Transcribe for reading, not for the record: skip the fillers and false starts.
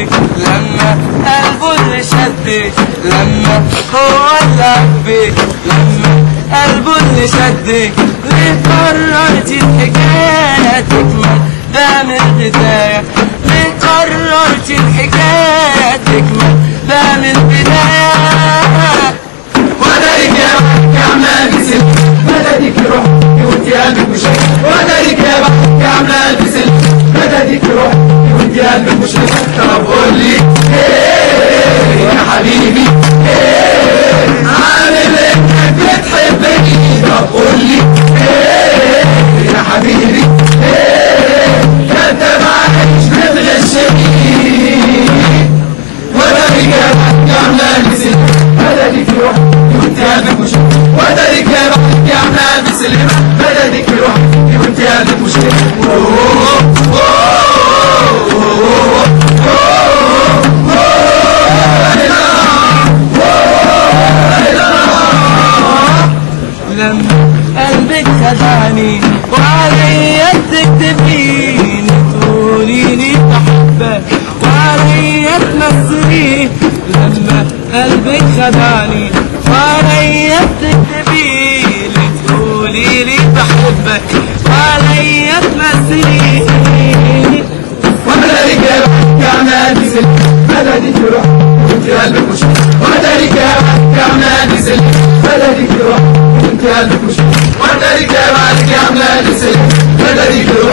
شدك، لما قلبه اللي شدك، لما هو اللي عجبك، لما قلبه اللي شدك، ليه قررتي الحكاية تكمل ده من البداية؟ ليه قررتي الحكاية تكمل ده من البداية؟ ودارك يا بحك عمال بسل مددك روح وانت قلبك مش ودارك يا بحك عمال بسل مددك روح وانت قلبك مش طب قول لي ايه يا حبيبي ايه عامل انك بتحبني طب قول لي ايه يا حبيبي ايه انت معايش بتغشني ودارك يا بحك عمال بسل مددك روح وانت قلبك مش ودارك يا بحك عمال بسل مددك روح وانت قلبك مش لما قلبك خدعني وعليا تكتبيني تقوليلي بحبك وعليا تمثليه، لما قلبك خدعني وعليا تكتبيني تقوليلي بحبك وعليا تمثليه. ودارك يا بحك عمال بسل مددك روح وانت قلبك مش ودارك يا بحك عمال بسل مددك روح وانت قلبك مش ودارك يا بحك عمال بسل مددك روح